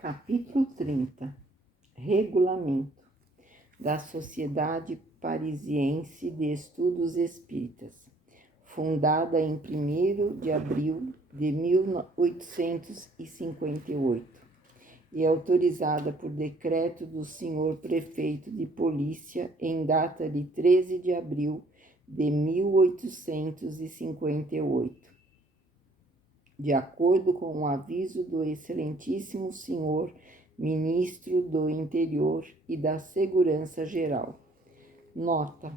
Capítulo 30. Regulamento da Sociedade Parisiense de Estudos Espíritas, fundada em 1º de abril de 1858 e autorizada por decreto do Sr. Prefeito de Polícia em data de 13 de abril de 1858. De acordo com o aviso do Excelentíssimo Senhor Ministro do Interior e da Segurança Geral. Nota: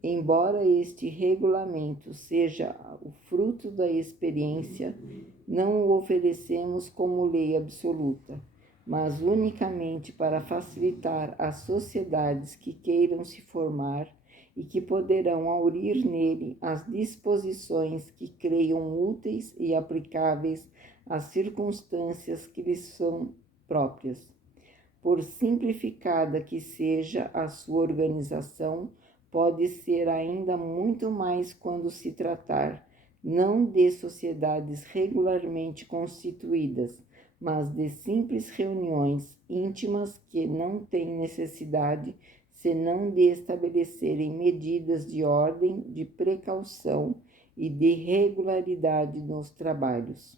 embora este regulamento seja o fruto da experiência, não o oferecemos como lei absoluta, mas unicamente para facilitar às sociedades que queiram se formar e que poderão aurir nele as disposições que creiam úteis e aplicáveis às circunstâncias que lhes são próprias. Por simplificada que seja a sua organização, pode ser ainda muito mais quando se tratar não de sociedades regularmente constituídas, mas de simples reuniões íntimas que não têm necessidade senão de estabelecerem medidas de ordem, de precaução e de regularidade nos trabalhos.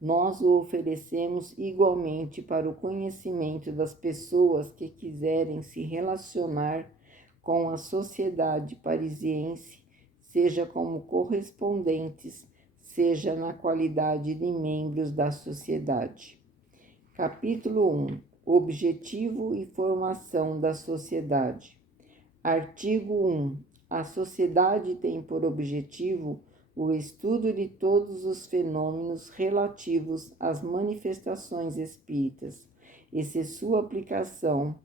Nós o oferecemos igualmente para o conhecimento das pessoas que quiserem se relacionar com a sociedade parisiense, seja como correspondentes, seja na qualidade de membros da sociedade. Capítulo 1. Objetivo e formação da sociedade. Artigo 1. A sociedade tem por objetivo o estudo de todos os fenômenos relativos às manifestações espíritas e sua aplicação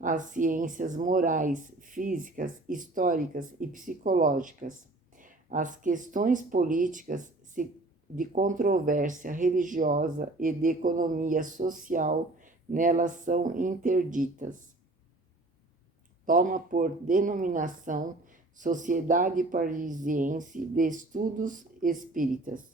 às ciências morais, físicas, históricas e psicológicas. As questões políticas de controvérsia religiosa e de economia social nelas são interditas. Toma por denominação Sociedade Parisiense de Estudos Espíritas.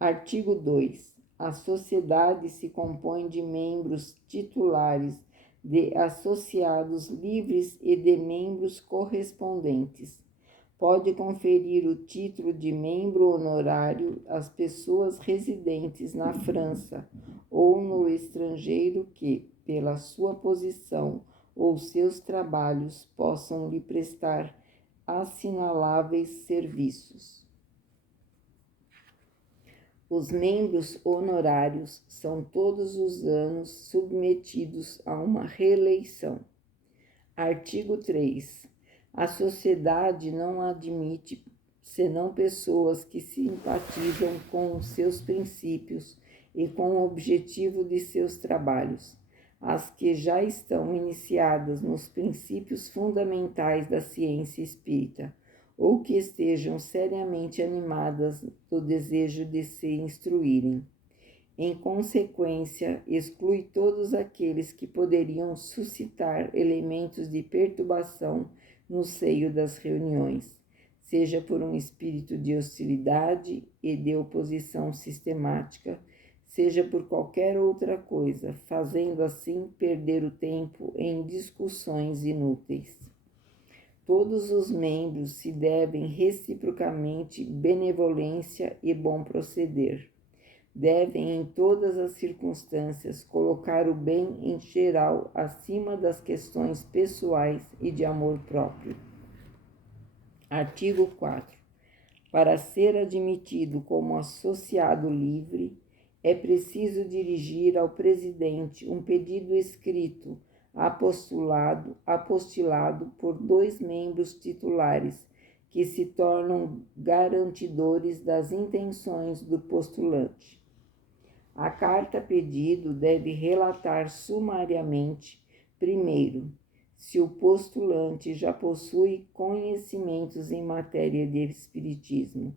Artigo 2. A sociedade se compõe de membros titulares, de associados livres e de membros correspondentes. Pode conferir o título de membro honorário às pessoas residentes na França ou no estrangeiro que, pela sua posição ou seus trabalhos, possam lhe prestar assinaláveis serviços. Os membros honorários são todos os anos submetidos a uma reeleição. Artigo 3. A sociedade não admite senão pessoas que simpatizam com os seus princípios e com o objetivo de seus trabalhos. As que já estão iniciadas nos princípios fundamentais da ciência espírita, ou que estejam seriamente animadas do desejo de se instruírem. Em consequência, exclui todos aqueles que poderiam suscitar elementos de perturbação no seio das reuniões, seja por um espírito de hostilidade e de oposição sistemática, seja por qualquer outra coisa, fazendo assim perder o tempo em discussões inúteis. Todos os membros se devem reciprocamente benevolência e bom proceder. Devem, em todas as circunstâncias, colocar o bem em geral acima das questões pessoais e de amor próprio. Artigo 4. Para ser admitido como associado livre, é preciso dirigir ao presidente um pedido escrito, apostilado por 2 membros titulares, que se tornam garantidores das intenções do postulante. A carta pedido deve relatar sumariamente, primeiro, se o postulante já possui conhecimentos em matéria de espiritismo.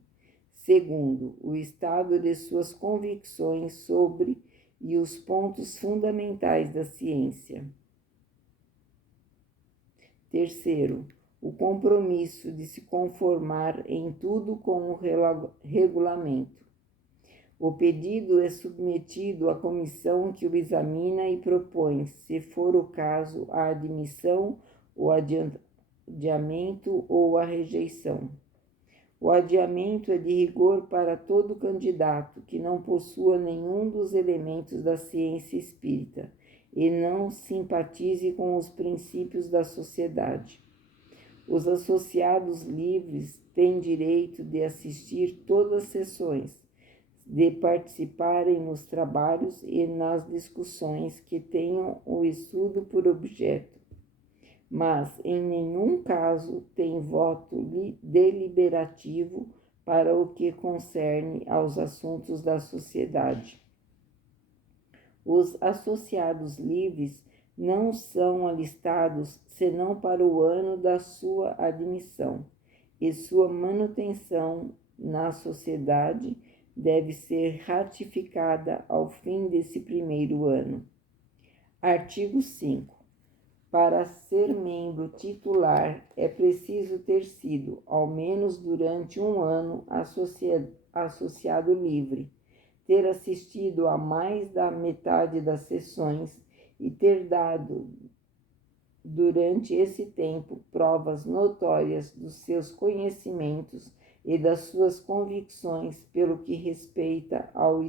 Segundo, o estado de suas convicções sobre e os pontos fundamentais da ciência. Terceiro, o compromisso de se conformar em tudo com o regulamento. O pedido é submetido à comissão que o examina e propõe, se for o caso, a admissão, o adiamento ou a rejeição. O adiamento é de rigor para todo candidato que não possua nenhum dos elementos da ciência espírita e não simpatize com os princípios da sociedade. Os associados livres têm direito de assistir todas as sessões, de participarem nos trabalhos e nas discussões que tenham o estudo por objeto, mas em nenhum caso tem voto deliberativo para o que concerne aos assuntos da sociedade. Os associados livres não são alistados senão para o ano da sua admissão, e sua manutenção na sociedade deve ser ratificada ao fim desse primeiro ano. Artigo 5. Para ser membro titular, é preciso ter sido, ao menos durante um ano, associado livre, ter assistido a mais da metade das sessões e ter dado, durante esse tempo, provas notórias dos seus conhecimentos e das suas convicções pelo que respeita ao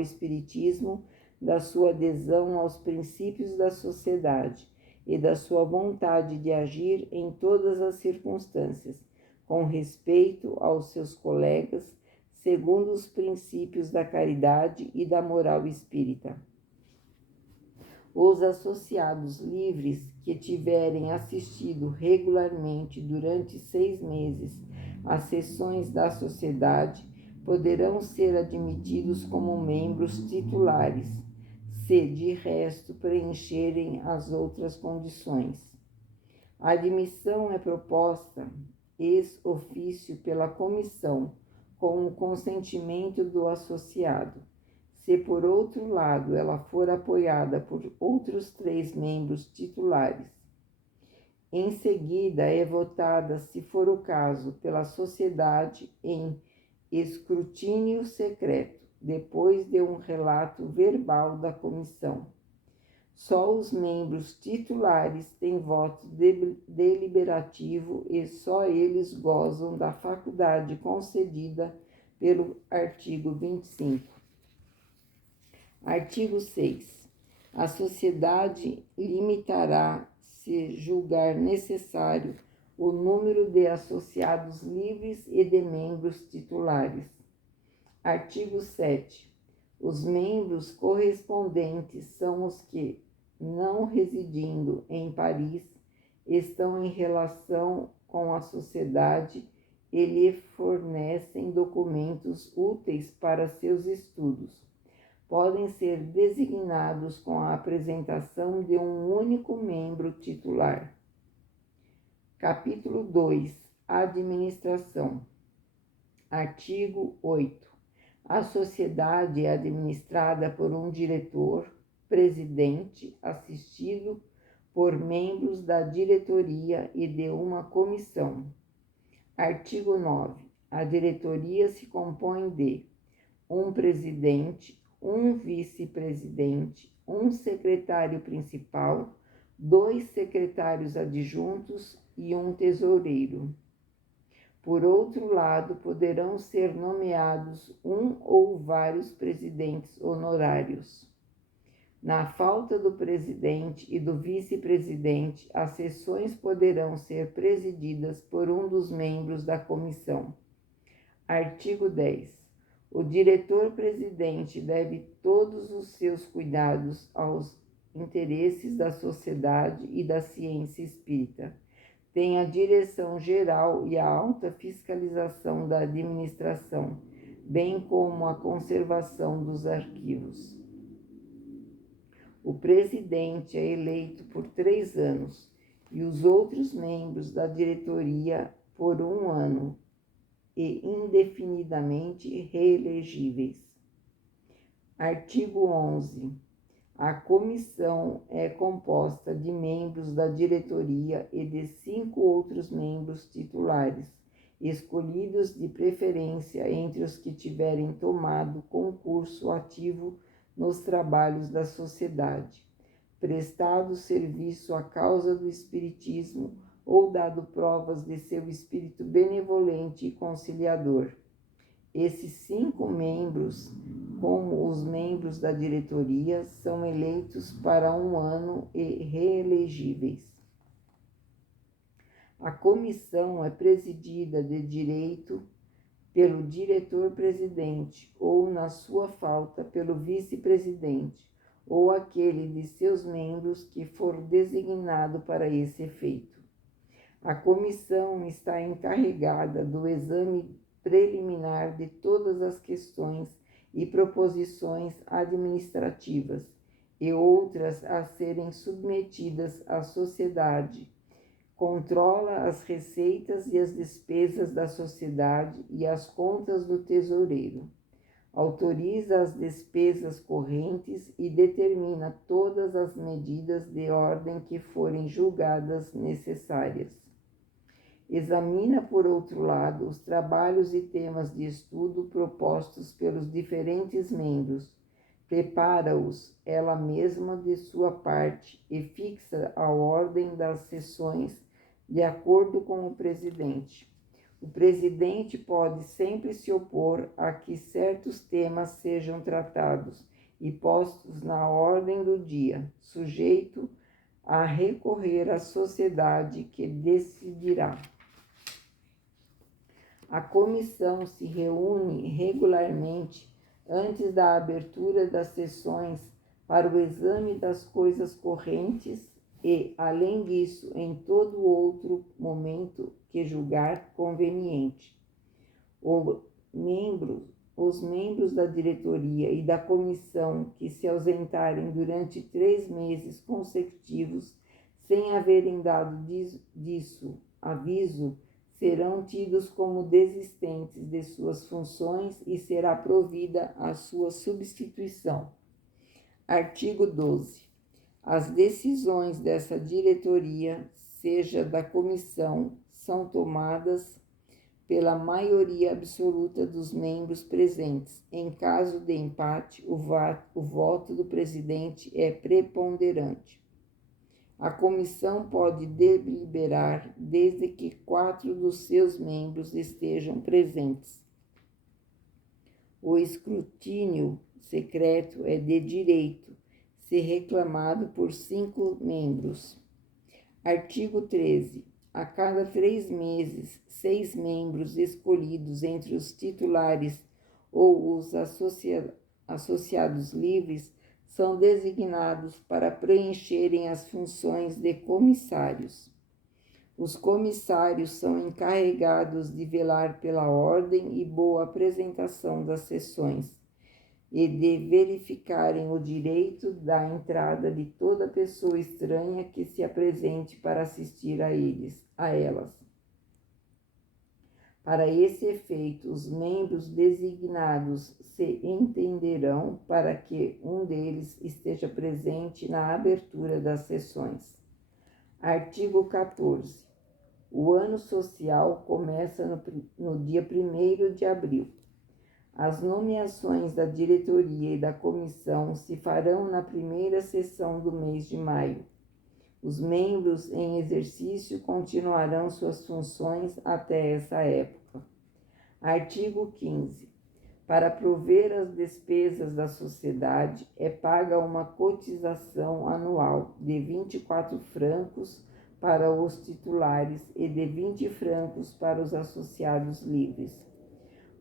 espiritismo, da sua adesão aos princípios da sociedade e da sua vontade de agir em todas as circunstâncias, com respeito aos seus colegas, segundo os princípios da caridade e da moral espírita. Os associados livres que tiverem assistido regularmente durante 6 meses às sessões da sociedade poderão ser admitidos como membros titulares, se de resto preencherem as outras condições. A admissão é proposta ex officio pela comissão, com o consentimento do associado. Se, por outro lado, ela for apoiada por outros 3 membros titulares. Em seguida, é votada, se for o caso, pela sociedade em escrutínio secreto, depois de um relato verbal da comissão. Só os membros titulares têm voto deliberativo e só eles gozam da faculdade concedida pelo artigo 25. Artigo 6. A sociedade limitará, se julgar necessário, o número de associados livres e de membros titulares. Artigo 7. Os membros correspondentes são os que, não residindo em Paris, estão em relação com a sociedade e lhe fornecem documentos úteis para seus estudos. Podem ser designados com a apresentação de um único membro titular. Capítulo 2. Administração. Artigo 8. A sociedade é administrada por um diretor, presidente, assistido por membros da diretoria e de uma comissão. Artigo 9. A diretoria se compõe de um presidente, um vice-presidente, um secretário principal, 2 secretários adjuntos e um tesoureiro. Por outro lado, poderão ser nomeados um ou vários presidentes honorários. Na falta do presidente e do vice-presidente, as sessões poderão ser presididas por um dos membros da comissão. Artigo 10. O diretor-presidente deve todos os seus cuidados aos interesses da sociedade e da ciência espírita. Tem a direção geral e a alta fiscalização da administração, bem como a conservação dos arquivos. O presidente é eleito por 3 anos e os outros membros da diretoria por 1 ano e indefinidamente reelegíveis. Artigo 11. A comissão é composta de membros da diretoria e de 5 outros membros titulares, escolhidos de preferência entre os que tiverem tomado concurso ativo nos trabalhos da sociedade, prestado serviço à causa do Espiritismo ou dado provas de seu espírito benevolente e conciliador. Esses 5 membros, como os membros da diretoria, são eleitos para 1 ano e reelegíveis. A comissão é presidida de direito pelo diretor-presidente ou, na sua falta, pelo vice-presidente ou aquele de seus membros que for designado para esse efeito. A comissão está encarregada do exame preliminar de todas as questões e proposições administrativas e outras a serem submetidas à sociedade. Controla as receitas e as despesas da sociedade e as contas do tesoureiro. Autoriza as despesas correntes e determina todas as medidas de ordem que forem julgadas necessárias. Examina, por outro lado, os trabalhos e temas de estudo propostos pelos diferentes membros, prepara-os ela mesma de sua parte e fixa a ordem das sessões de acordo com o presidente. O presidente pode sempre se opor a que certos temas sejam tratados e postos na ordem do dia, sujeito a recorrer à sociedade que decidirá. A comissão se reúne regularmente antes da abertura das sessões para o exame das coisas correntes e, além disso, em todo outro momento que julgar conveniente. Os membros da diretoria e da comissão que se ausentarem durante 3 meses consecutivos, sem haverem dado disso aviso, serão tidos como desistentes de suas funções e será provida a sua substituição. Artigo 12. As decisões dessa diretoria, seja da comissão, são tomadas pela maioria absoluta dos membros presentes. Em caso de empate, o voto do presidente é preponderante. A comissão pode deliberar desde que 4 dos seus membros estejam presentes. O escrutínio secreto é de direito, se reclamado por 5 membros. Artigo 13. A cada 3 meses, 6 membros escolhidos entre os titulares ou os associados livres são designados para preencherem as funções de comissários. Os comissários são encarregados de velar pela ordem e boa apresentação das sessões e de verificarem o direito da entrada de toda pessoa estranha que se apresente para assistir a elas. Para esse efeito, os membros designados se entenderão para que um deles esteja presente na abertura das sessões. Artigo 14. O ano social começa no dia 1º de abril. As nomeações da diretoria e da comissão se farão na primeira sessão do mês de maio. Os membros em exercício continuarão suas funções até essa época. Artigo 15. Para prover as despesas da sociedade, é paga uma cotização anual de 24 francos para os titulares e de 20 francos para os associados livres.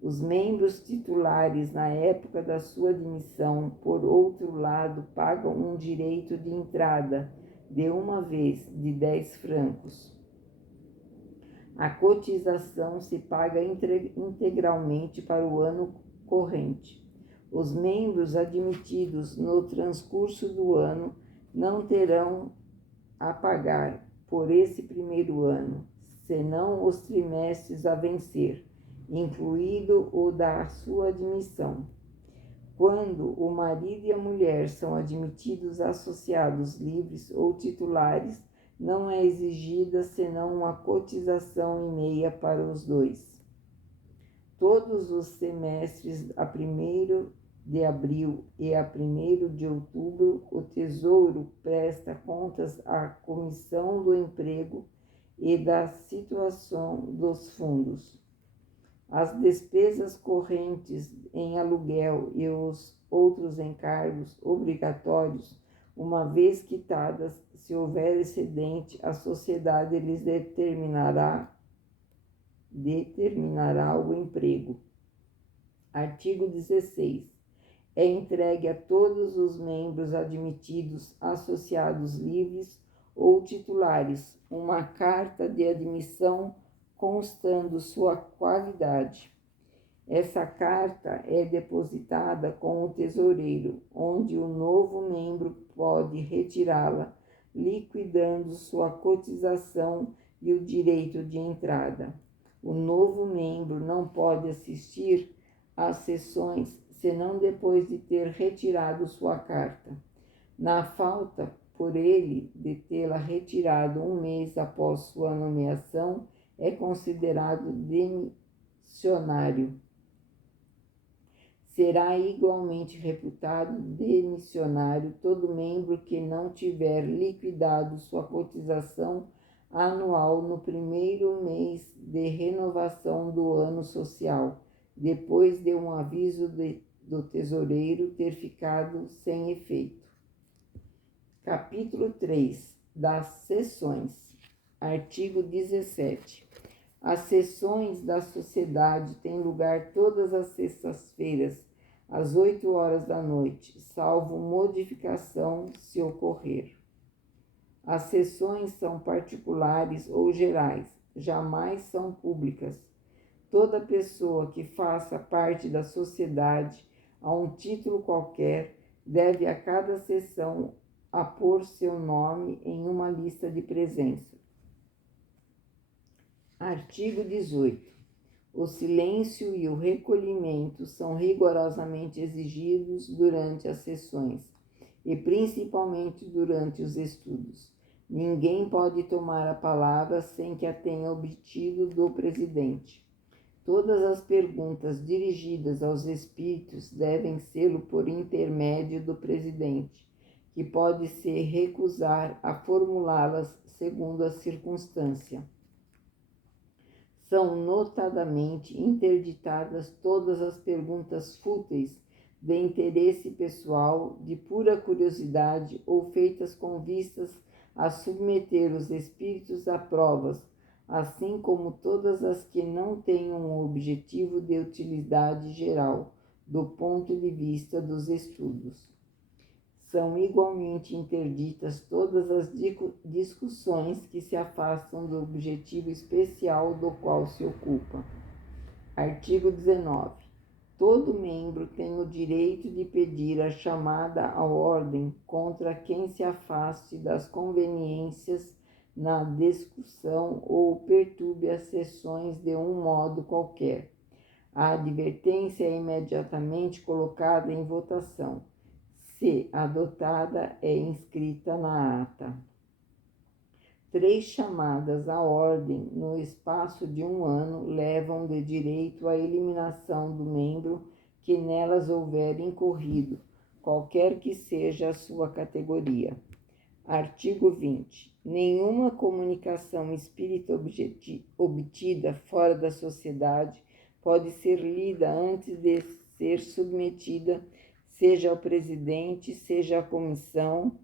Os membros titulares, na época da sua admissão, por outro lado, pagam um direito de entrada de uma vez de 10 francos. A cotização se paga integralmente para o ano corrente. Os membros admitidos no transcurso do ano não terão a pagar por esse primeiro ano, senão os trimestres a vencer, incluído o da sua admissão. Quando o marido e a mulher são admitidos associados livres ou titulares, não é exigida senão uma cotização e meia para os dois. Todos os semestres, a 1º de abril e a 1º de outubro, o Tesouro presta contas à Comissão do Emprego e da situação dos fundos. As despesas correntes em aluguel e os outros encargos obrigatórios, uma vez quitadas, se houver excedente, a sociedade lhes determinará o emprego. Artigo 16. É entregue a todos os membros admitidos, associados livres ou titulares, uma carta de admissão constando sua qualidade. Essa carta é depositada com o tesoureiro, onde o novo membro pode retirá-la, liquidando sua cotização e o direito de entrada. O novo membro não pode assistir às sessões senão depois de ter retirado sua carta. Na falta por ele de tê-la retirado 1 mês após sua nomeação, é considerado demissionário. Será igualmente reputado demissionário todo membro que não tiver liquidado sua cotização anual no 1º mês de renovação do ano social, depois de um aviso do tesoureiro ter ficado sem efeito. Capítulo 3. Das sessões. Artigo 17. As sessões da sociedade têm lugar todas as sextas-feiras, às 8 horas da noite, salvo modificação se ocorrer. As sessões são particulares ou gerais, jamais são públicas. Toda pessoa que faça parte da sociedade, a um título qualquer, deve a cada sessão apor seu nome em uma lista de presença. Artigo 18. O silêncio e o recolhimento são rigorosamente exigidos durante as sessões e principalmente durante os estudos. Ninguém pode tomar a palavra sem que a tenha obtido do presidente. Todas as perguntas dirigidas aos espíritos devem ser por intermédio do presidente, que pode se recusar a formulá-las segundo a circunstância. São notadamente interditadas todas as perguntas fúteis, de interesse pessoal, de pura curiosidade ou feitas com vistas a submeter os espíritos a provas, assim como todas as que não tenham um objetivo de utilidade geral, do ponto de vista dos estudos. São igualmente interditas todas as discussões que se afastam do objetivo especial do qual se ocupa. Artigo 19. Todo membro tem o direito de pedir a chamada à ordem contra quem se afaste das conveniências na discussão ou perturbe as sessões de um modo qualquer. A advertência é imediatamente colocada em votação. Se adotada, é inscrita na ata. 3 chamadas à ordem no espaço de 1 ano levam de direito à eliminação do membro que nelas houver incorrido, qualquer que seja a sua categoria. Artigo 20. Nenhuma comunicação espírita obtida fora da sociedade pode ser lida antes de ser submetida, seja ao presidente, seja à comissão,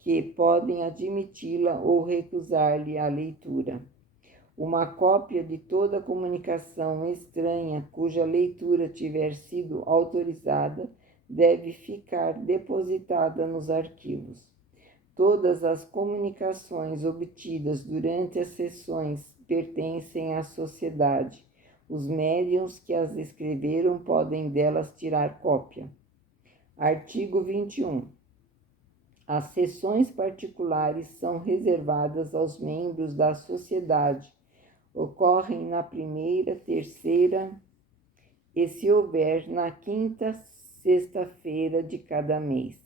que podem admiti-la ou recusar-lhe a leitura. Uma cópia de toda comunicação estranha cuja leitura tiver sido autorizada deve ficar depositada nos arquivos. Todas as comunicações obtidas durante as sessões pertencem à sociedade. Os médiuns que as escreveram podem delas tirar cópia. Artigo 21. As sessões particulares são reservadas aos membros da sociedade. Ocorrem na 1ª, 3ª e, se houver, na 5ª sexta-feira de cada mês.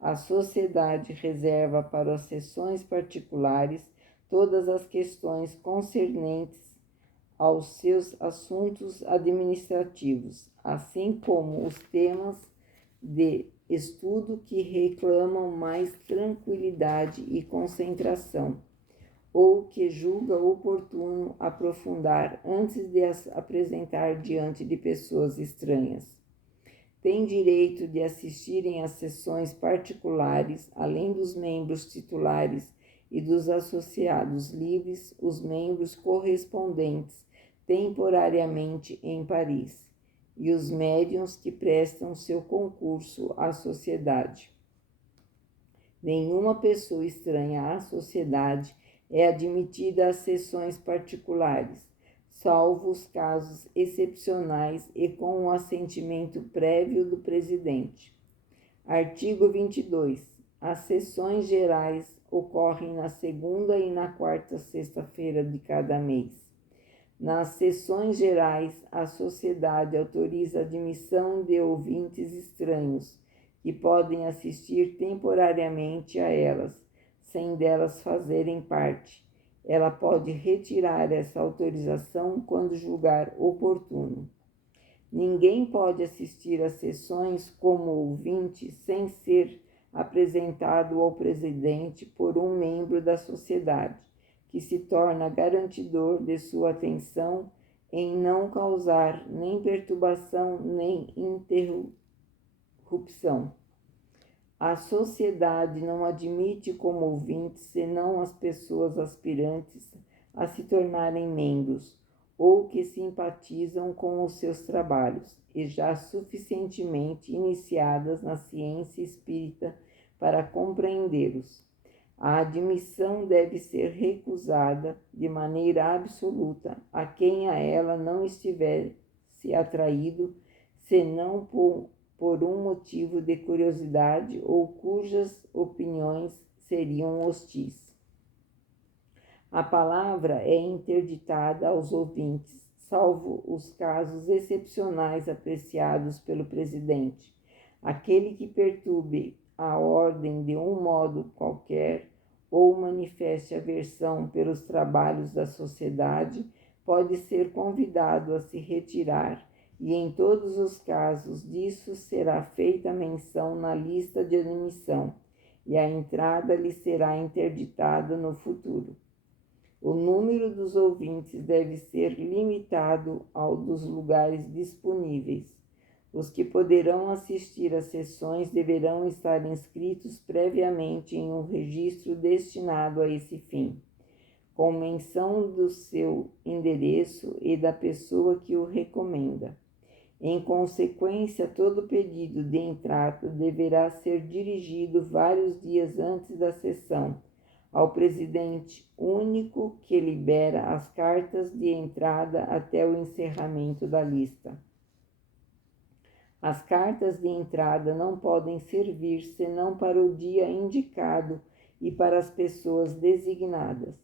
A sociedade reserva para as sessões particulares todas as questões concernentes aos seus assuntos administrativos, assim como os temas de estudo que reclamam mais tranquilidade e concentração, ou que julga oportuno aprofundar antes de as apresentar diante de pessoas estranhas. Têm direito de assistirem às sessões particulares, além dos membros titulares e dos associados livres, os membros correspondentes temporariamente em Paris, e os médiuns que prestam seu concurso à sociedade. Nenhuma pessoa estranha à sociedade é admitida às sessões particulares, salvo os casos excepcionais e com o assentimento prévio do presidente. Artigo 22. As sessões gerais ocorrem na segunda e na quarta sexta-feira de cada mês. Nas sessões gerais, a sociedade autoriza a admissão de ouvintes estranhos, que podem assistir temporariamente a elas, sem delas fazerem parte. Ela pode retirar essa autorização quando julgar oportuno. Ninguém pode assistir às sessões como ouvinte sem ser apresentado ao presidente por um membro da sociedade, que se torna garantidor de sua atenção em não causar nem perturbação nem interrupção. A sociedade não admite como ouvintes senão as pessoas aspirantes a se tornarem membros ou que simpatizam com os seus trabalhos e já suficientemente iniciadas na ciência espírita para compreendê-los. A admissão deve ser recusada de maneira absoluta a quem a ela não estivesse atraído, senão por um motivo de curiosidade ou cujas opiniões seriam hostis. A palavra é interditada aos ouvintes, salvo os casos excepcionais apreciados pelo presidente. Aquele que perturbe a ordem de um modo qualquer ou manifeste aversão pelos trabalhos da sociedade pode ser convidado a se retirar, e em todos os casos disso será feita menção na lista de admissão, e a entrada lhe será interditada no futuro. O número dos ouvintes deve ser limitado ao dos lugares disponíveis. Os que poderão assistir às sessões deverão estar inscritos previamente em um registro destinado a esse fim, com menção do seu endereço e da pessoa que o recomenda. Em consequência, todo pedido de entrada deverá ser dirigido vários dias antes da sessão ao presidente único, que libera as cartas de entrada até o encerramento da lista. As cartas de entrada não podem servir senão para o dia indicado e para as pessoas designadas.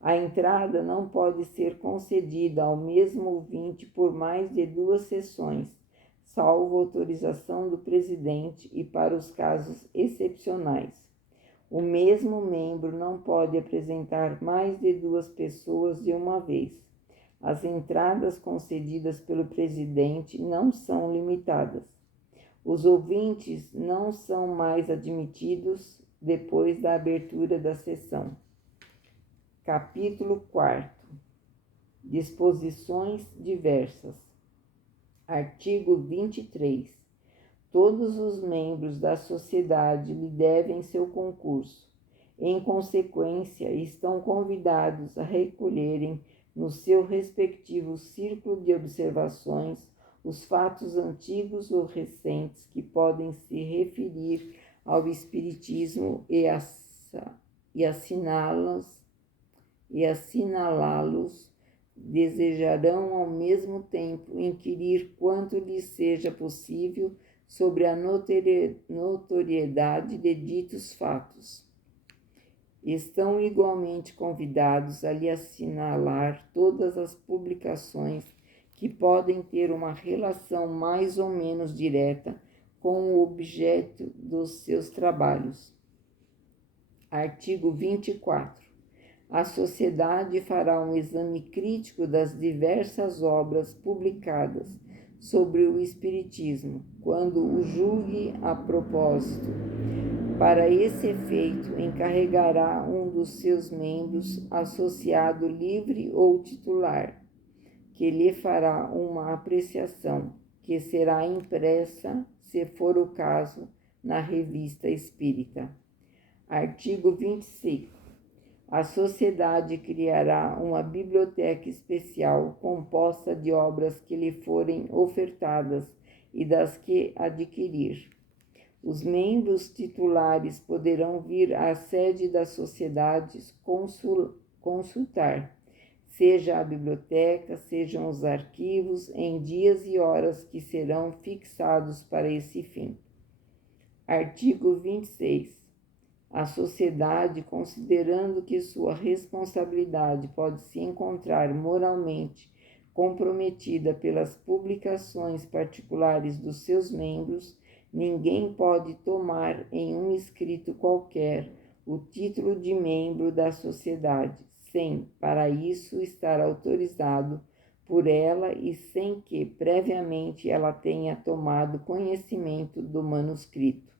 A entrada não pode ser concedida ao mesmo ouvinte por mais de 2 sessões, salvo autorização do presidente e para os casos excepcionais. O mesmo membro não pode apresentar mais de 2 pessoas de uma vez. As entradas concedidas pelo presidente não são limitadas. Os ouvintes não são mais admitidos depois da abertura da sessão. Capítulo 4. Disposições diversas. Artigo 23. Todos os membros da sociedade lhe devem seu concurso. Em consequência, estão convidados a recolherem no seu respectivo círculo de observações os fatos antigos ou recentes que podem se referir ao espiritismo e assinalá-los. Desejarão ao mesmo tempo inquirir quanto lhes seja possível sobre a notoriedade de ditos fatos. Estão igualmente convidados a lhe assinalar todas as publicações que podem ter uma relação mais ou menos direta com o objeto dos seus trabalhos. Artigo 24. A sociedade fará um exame crítico das diversas obras publicadas sobre o Espiritismo, quando o julgue a propósito. Para esse efeito, encarregará um dos seus membros, associado livre ou titular, que lhe fará uma apreciação, que será impressa, se for o caso, na Revista Espírita. Artigo 25. A sociedade criará uma biblioteca especial composta de obras que lhe forem ofertadas e das que adquirir. Os membros titulares poderão vir à sede das sociedades consultar, seja a biblioteca, sejam os arquivos, em dias e horas que serão fixados para esse fim. Artigo 26. A sociedade, considerando que sua responsabilidade pode se encontrar moralmente comprometida pelas publicações particulares dos seus membros, ninguém pode tomar em um escrito qualquer o título de membro da sociedade, sem, para isso, estar autorizado por ela e sem que, previamente, ela tenha tomado conhecimento do manuscrito.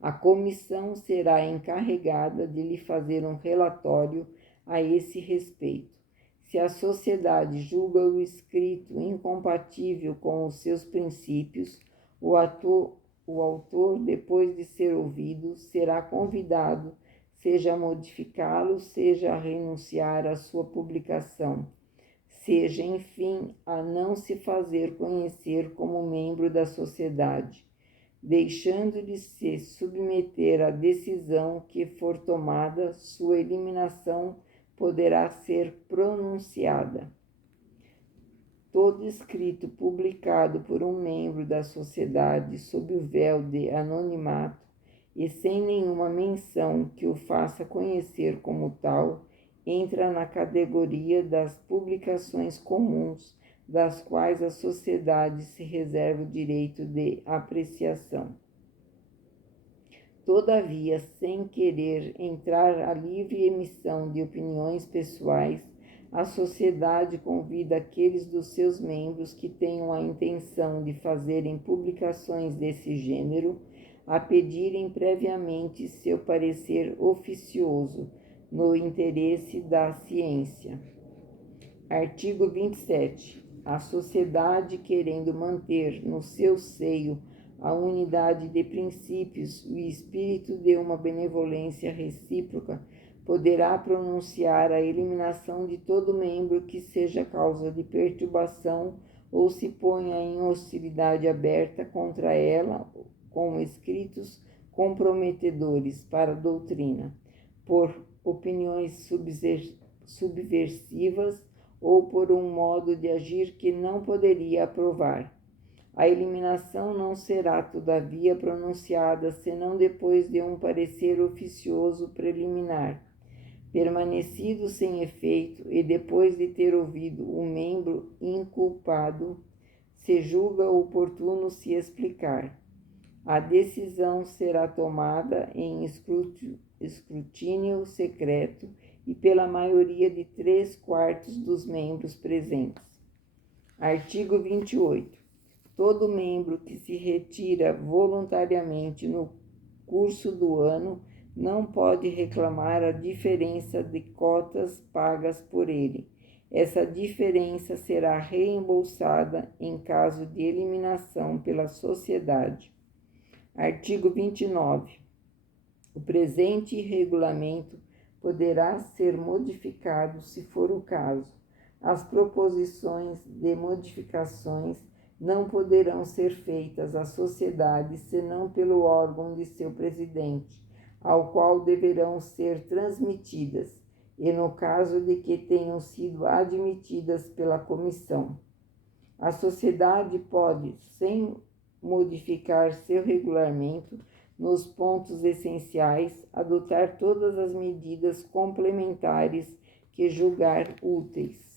A comissão será encarregada de lhe fazer um relatório a esse respeito. Se a sociedade julga o escrito incompatível com os seus princípios, o autor, depois de ser ouvido, será convidado, seja a modificá-lo, seja a renunciar à sua publicação, seja, enfim, a não se fazer conhecer como membro da sociedade, deixando de se submeter à decisão que for tomada, sua eliminação poderá ser pronunciada. Todo escrito publicado por um membro da sociedade sob o véu de anonimato e sem nenhuma menção que o faça conhecer como tal, entra na categoria das publicações comuns, das quais a sociedade se reserva o direito de apreciação. Todavia, sem querer entrar à livre emissão de opiniões pessoais, a sociedade convida aqueles dos seus membros que tenham a intenção de fazerem publicações desse gênero a pedirem previamente seu parecer oficioso, no interesse da ciência. Artigo 27. A sociedade, querendo manter no seu seio a unidade de princípios e o espírito de uma benevolência recíproca, poderá pronunciar a eliminação de todo membro que seja causa de perturbação ou se ponha em hostilidade aberta contra ela com escritos comprometedores para a doutrina, por opiniões subversivas ou por um modo de agir que não poderia aprovar. A eliminação não será, todavia, pronunciada senão depois de um parecer oficioso preliminar, permanecido sem efeito e depois de ter ouvido o membro inculpado, se julga oportuno se explicar. A decisão será tomada em escrutínio secreto e pela maioria de 3/4 dos membros presentes. Artigo 28. Todo membro que se retira voluntariamente no curso do ano não pode reclamar a diferença de cotas pagas por ele. Essa diferença será reembolsada em caso de eliminação pela sociedade. Artigo 29. O presente regulamento poderá ser modificado se for o caso. As proposições de modificações não poderão ser feitas à sociedade senão pelo órgão de seu presidente, ao qual deverão ser transmitidas, e no caso de que tenham sido admitidas pela comissão. A sociedade pode, sem modificar seu regulamento, nos pontos essenciais, adotar todas as medidas complementares que julgar úteis.